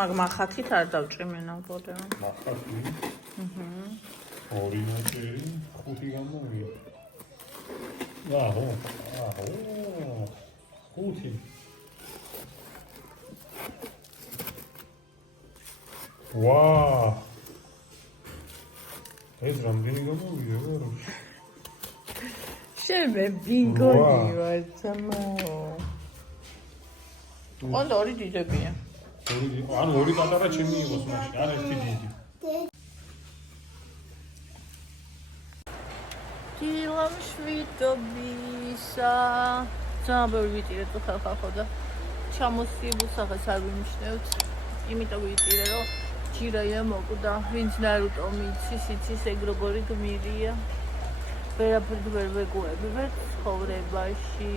მაგ მახათით არ დავჭიმენავდე. მახათი. ორი ნაჭერი, 5 გამოვიდა. აჰო. 5. ვაა. ეს რამდენი გამოვიდა რა? შენ ბინგონი ვარ ძმაო. ოღონდ ორი დიდებია. ანუ ორი პატარა ჩემი იყოს მაშინ, არ ერთი დიდი. დილამშვიდობისა. ძაბერ ვიტირე თუ ხალხო და ჩამოსიებულ სახეს არ ვიმჩნევთ. იმიტომ ვიტირე რომ ჯირაია მოკვდა, ვინც ნარუტო მიცის, იცის ეგ როგორი გმირია. ვერაფერს ვერ ვეგუები, ვერც ცხოვრებაში,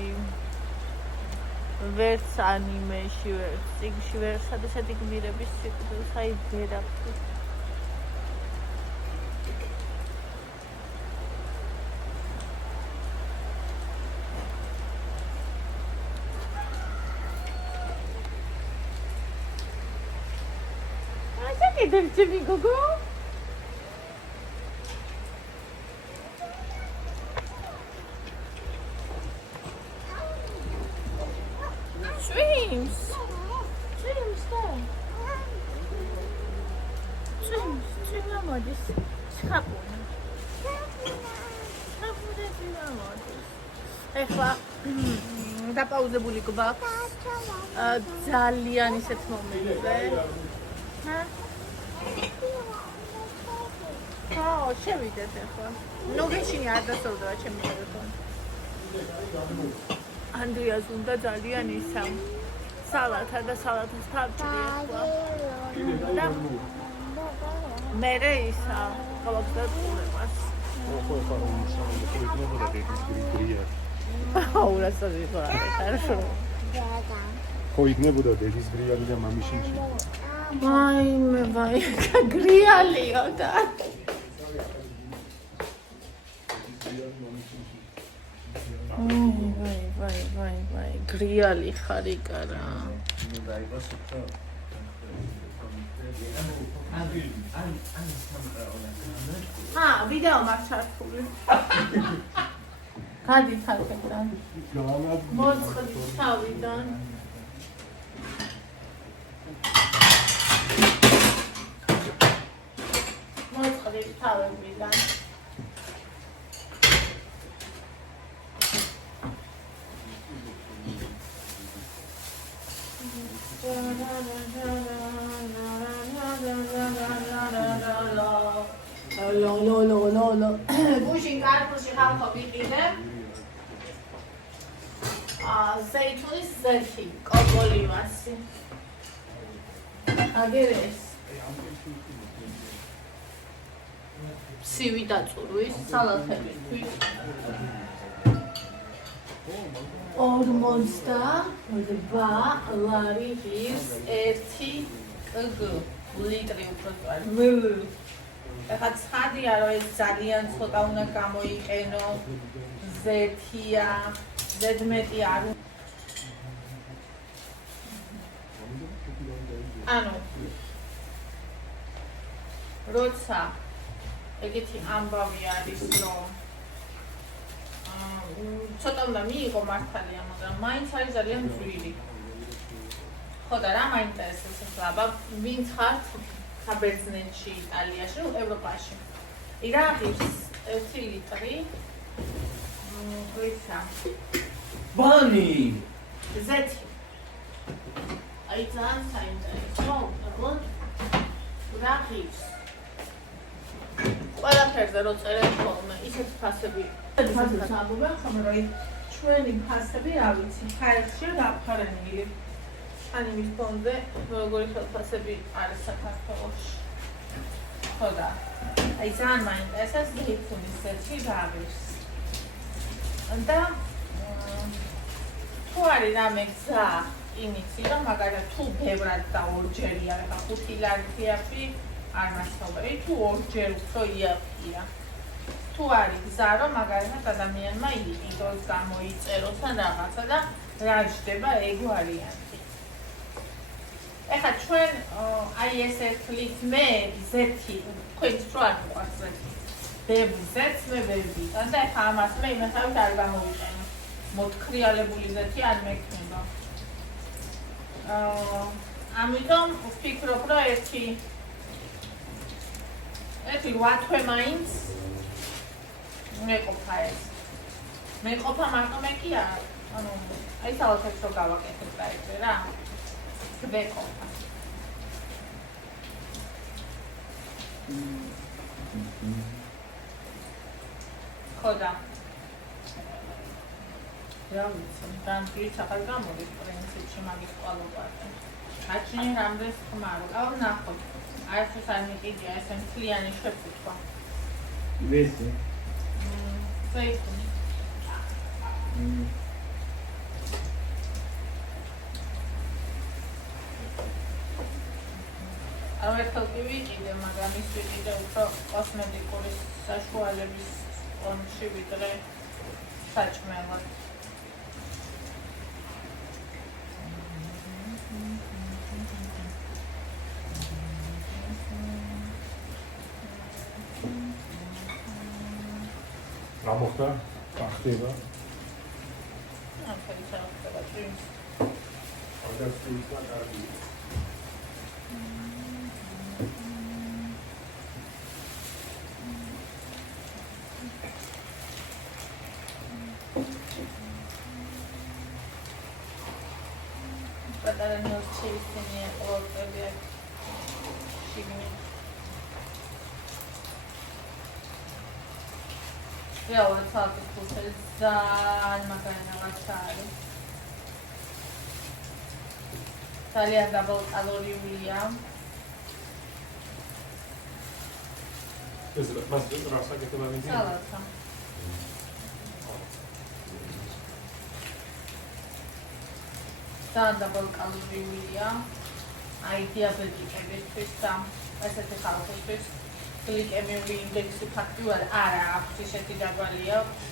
ვერც ანიმეში, ვერც წიგნში, ვერც სადღაც გმირების სიკვდილს, აი ვერაფერს. Devcimi gogo. Swims. There. Swim amodis. Skapuna. ეხლა დაპაუზებული გვაქვს ძალიან ისეთ მომენტზე. შევიდეთ ახლა. ნუ გეშინი არ დასწორდა ჩემი ტელეფონი. ანდრიას უნდა ძალიან ისა სალათა და სალათის თავჭი ახლა. და მერე ისა ყოლაბდა ყურებას. ხო ხო იქნებოდა დედის გრიგრია. აუ რასადი ხარ, хорошо. ხო იქნებოდა დედის გრიალი და მამიშინში. ვაი, გრიალიო და ვაი, გრიალი ხარიკა რა. ვიდეო მაქვს ჩართული. გადი თალკიდან. მოწყდის თავიდან. მოწყდის თავიდან. ლო. გუშინ კარტულში ხალხო ვიყიდე. ზეითუნის ზეთი, კოკოლივასი. აგერეს. სივი დაწურვის, სალათებისთვის. 48 ლარი ღირს 1 კგ ლიტრი უფრო. ეხლა ცხადია რომ ეს ძალიან ცოტა უნდა გამოიყენო. ზეთია, ზედმეტი არ ანუ როცა ეგეთი ამბავი არის რომ ცოტა უნდა მიიღო მართალია, მაგრამ მაინც არის ძალიან ძვირი. ხო და რა მაინტერესებს ახლა აბა ვინც ხართ საბერძნეთში, იტალიაში, ევროპაში. ირა ღირს 1 ლიტრი. ისა ბანი ზეთი. აი ძალიან საინტერესო. როგორ რა ღირს ყველაფერზე რო წერენ ხოლმე ისეთ ფასები. ამბობენ ხოლმე რომ ჩვენი ფასები რა ვიცი, ხაერხში დაფარენილი. ან იმის ფონზე როგორი ფასები არის საქართველოში. ხო და აი ძალიან მაინტერესებს ზეითუნის ზეთი რა ღირს. და თუ არის რამე გზა იმითი რომ მაგალითად თუ ბევრად და ორჯერია, ხა 5 ლარი ფიაფი არ მასწავლე, თუ ორჯერ უფრო იაფია. თუ არის გზა რომ მაგალითად ადამიანმა იყიდოს, გამოიწეროს ან რაღაცა და რა ჯდება ეგ ვარიანტი. ეხლა ჩვენ აი ეს ერთლით მე ზეთი თქვენ რო არ მიყვარს ზეთი ზეთს მე ვერ ვიტან და ეხლა ამას მე იმასავით არ გამოვიყენო მოთქრიალებული ზეთი არ მექნება ამიტომ ვფიქრობ რომ ერთი 8 თვე მაინც მეყოფა ეს მეყოფა მარტო მე კი არა ანუ აი საერთოდ რო გავაკეთებ დაიწყე რა ვეყოფა ხოდა რა ვიცი დამჭირს ახალ გამოდის პრინციპში მაგის კვალობაზე აჩინე რამდენს ხმარო აუ ნახოთ აიჩეს არ მიყიდია ესე მთლიანი შეფუთვა ვესე საერთოდ არ ვერთხელ კი ვიყიდე, მაგრამ ის ვიყიდე უფრო კოსმეტიკური საშუალების კონში ვიდრე საჭმელად. რა მოხდა? ხდება. ახლა ის არ ხდება წინ. აგასტიცა კარგი. პატარა ნოსჩეისენია ყოველწელია შიგნით. რეალურად საათის ფულზე ძალიან მაგარი რაღაცა არის. ძალიან დაბალკალორიულია. ეს მას რასაკეთება მინდა? სალათა. ძალიან დაბალკალორიულია. აი დიაბეტიკებისთვის და ესეთი ხალხისთვის გლიკემიური ინდექსი ფაქტიურად არ აქვს ისეთი დაბალი აქვს.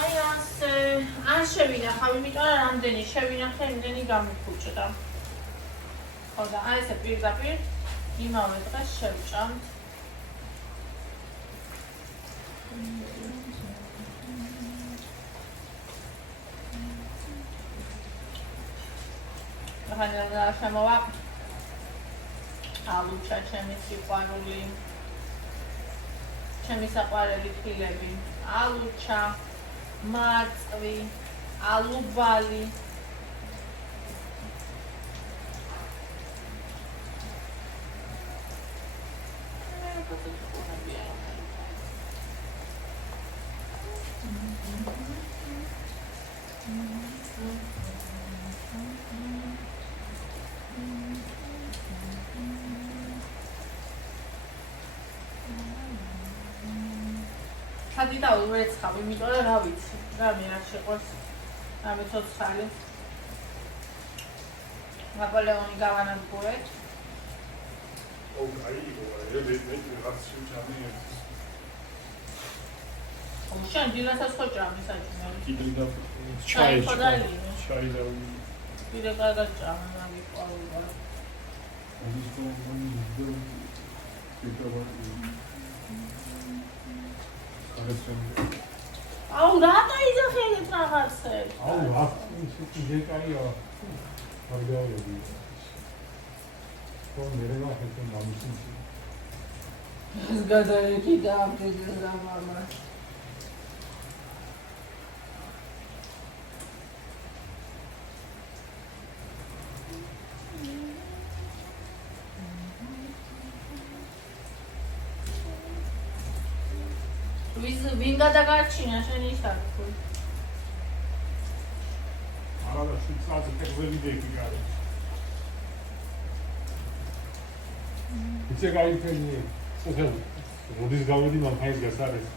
აი ასე არ შევინახავ, იმიტომ რომ რამდენი შევინახე, იმდენი გამიფუჭდა. ხოდა აი ესე პირდაპირ იმავე დღეს შევჭამთ. ახლა შემოვა ალუჩა ჩემი სიყვარული. ჩემი საყვარელი ფილები. ალუჩა, მარწყვი, ალუბალი. ხადი და ვეცხავ, იმიტომ რომ რა ვიცი, რა მე არ შეყვარს რამე ცოცხალი. ნაპოლეონი გავანადგურეთ. აი, მე რაღაც შევჭამე. შენ დილასაც ხო ჭამი საჭმელი? კიდე და ჩაი ხოდალი. ჩაი და კიდე კარგად ჭამე მაგის ყვავილა. აუ რატო იძახილეთ რაღაცებს? აუ რა ისე კაია. მაგდაოდი. მე რა ხეთე გამისინში. ეს გადაიქი დააბრძეს და მამა. ვინ გადაგარჩინა შენი საქმე? არა და შუცած პერველი დეკი გარე. ისე გაიფენია. ხოდა როდის გავედი მაგაის გასარეს.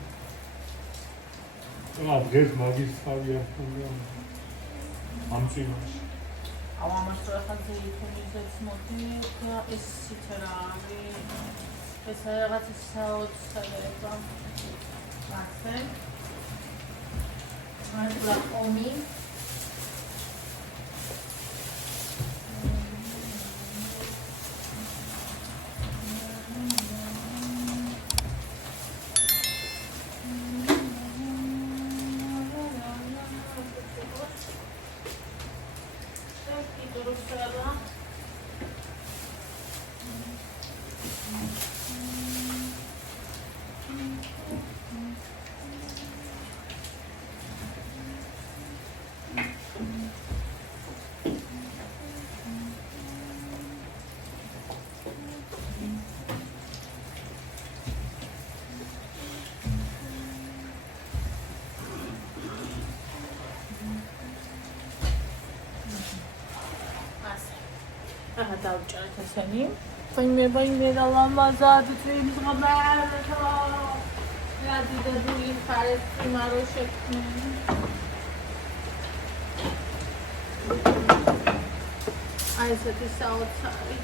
რა დღეს მაგის თავია თუნდა. ამწინაში. აუ ამას რა ხაზი თუნიზეც მოდი და ეს სიტერარი. ეს რაღაცა საოცრება. ასე. მართლა ომი. დავჭარეთ ესენი. ვაიმე და ლამაზად წვიმს ღმერთო. რა დიდებული ხარეს იმარო შექმნე. აი ესეთი საოცარი.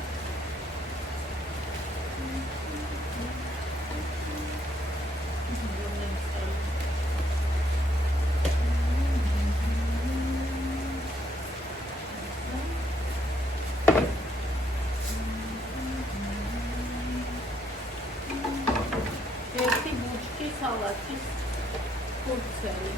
სალათის კურცელი.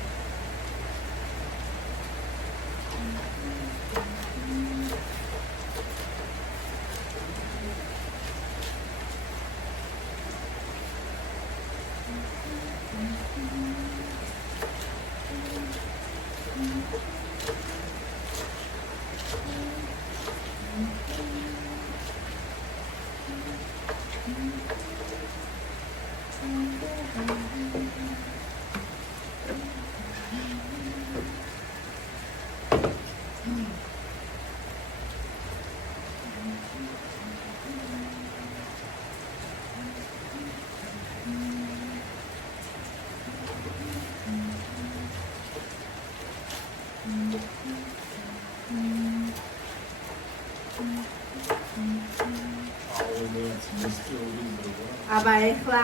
აბა ეხლა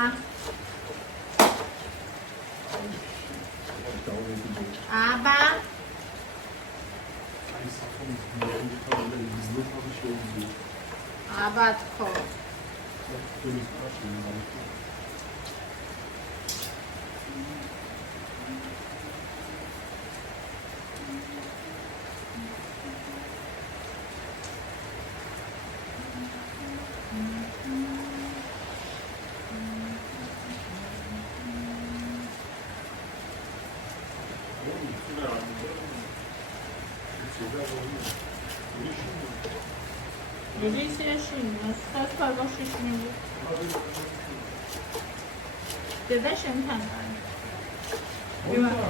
აბა აბა თქო Dede şemten var.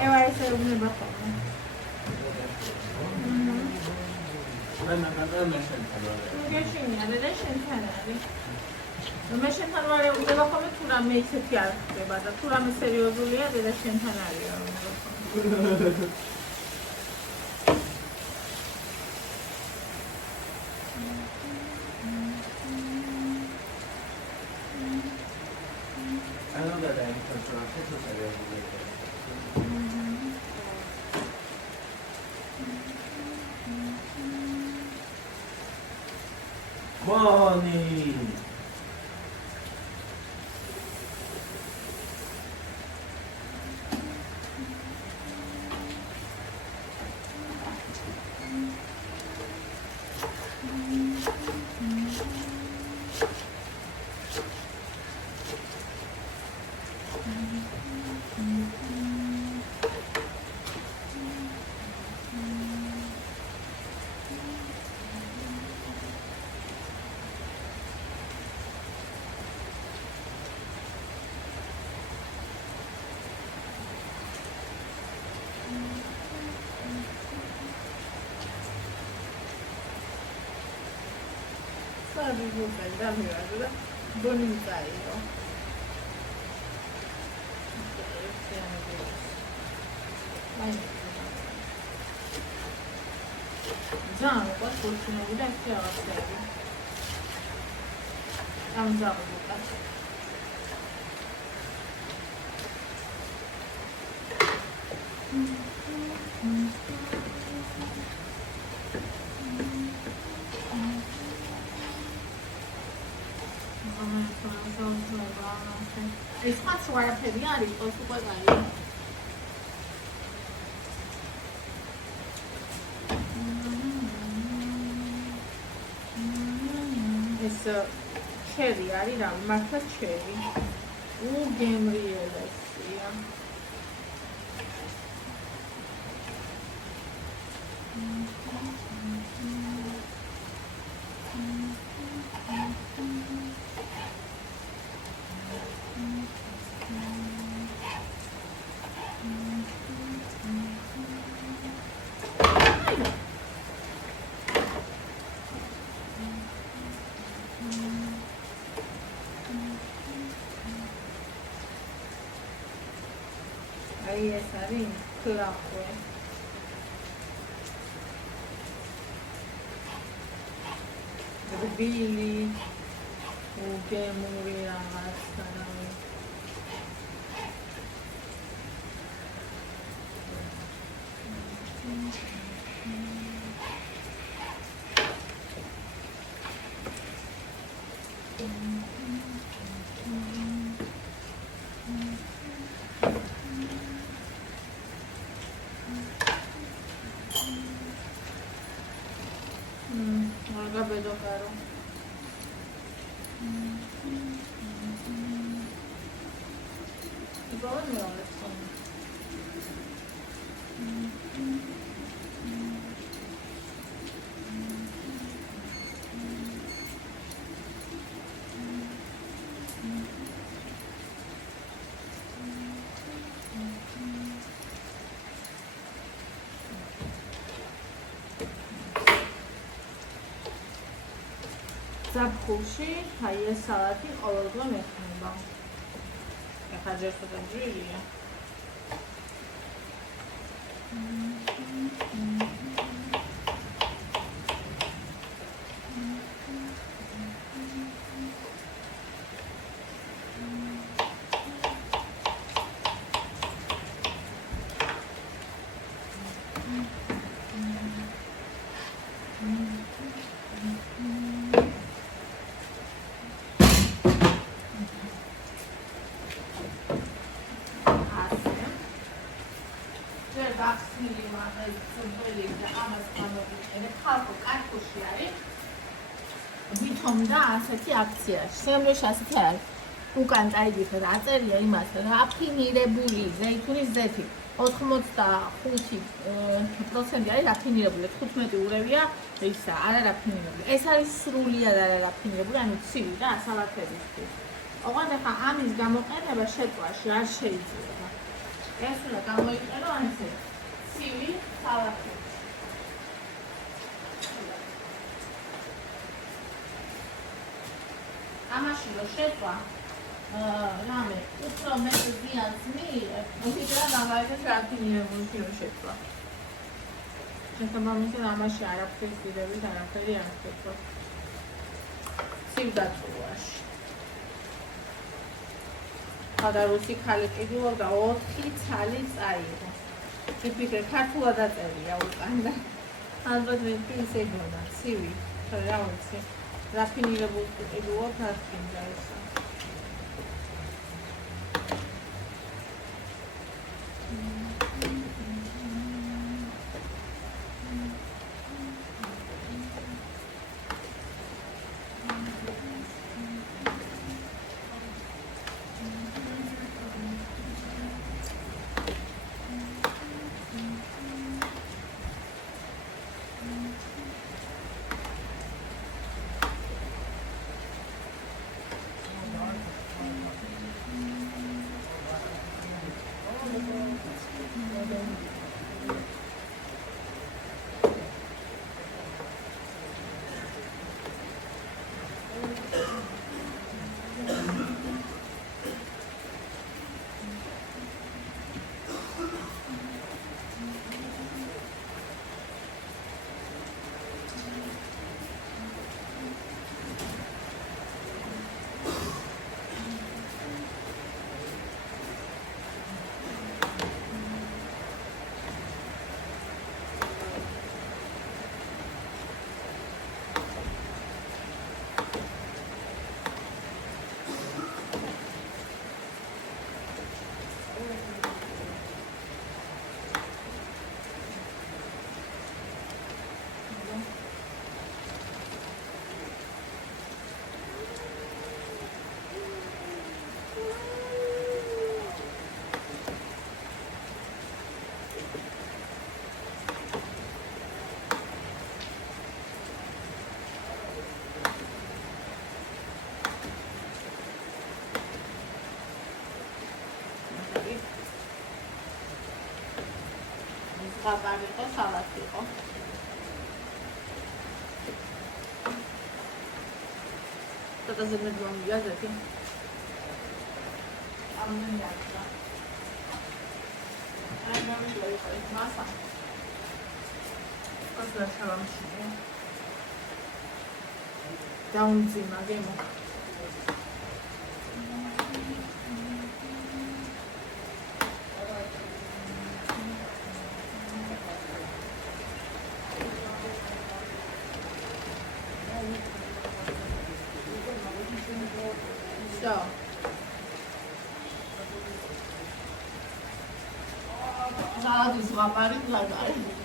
Ev ayısı evine bakalım. Geçin ya, dede şemten var. Dede şemten var ya, ude bakalım turam meyse fiyat tutuyor bazen. Turamı seriyoruz ya, dede şemten arıyor. Bonnie! Sabe o que dá melhor, bonita aí, ó. Já, não posso continuar, deve ser a série. Vamos lá, vou botar. ეს ხაც ვარაფერი არის იყოს უკვე გაი. ეს ჩერი არის რა, მართლა ჩერი. უგემრიელესია. აი ეს არის ქლახვე. რბილი, უგემური რაღაცა. Agabedou, caro. Igual a meu, Alexandre. ზაფხულში აი ეს სალატი ყოველდღე მექნება. ახლა ჯერ ცოტა ჯვირია. ვითომდა ასეთი აქციაში. შემდგომში ასეთი არის. უკან წაიგეთ რა წერია იმას რაფინირებული ზეითუნის ზეთი 85% არის რაფინირებული, 15 ურევია ისა არა რაფინირებული. ეს არის სრულიად არა რაფინირებული, ანუ ცივი რა სალათებისთვის. ოღონდ ახლა ამის გამოყენება შეწვაში არ შეიძლება. ეს უნდა გამოიყენო ასე ცივი სალათი. ამაში რო შეწვა რამე უფრო მეტ ზიანს მიიღებ, მითხრა მაგალითად რაფინირებული რო შეწვა. შესაბამისად ამაში არაფერი დიდებით არაფერი არ შეწვა. ცივდაცულაში. ხადა რუსი ხალი კიდევ 4 ცალი წაიღო. იფიქრე ქართულად დაწერია უკან და ალბათ მე ისე გონა ცივი რა ვიცი რაფინირებულ კიდევ თარგმნა ესა. ზღაპარი იყო, სალათი იყო. Tata zjednęłam gazety. A mnie nie jadła. A ja miałam źle, to jest masa. Odleciałam się. Down zima, wiem. So. Zaraz złapali, zaraz.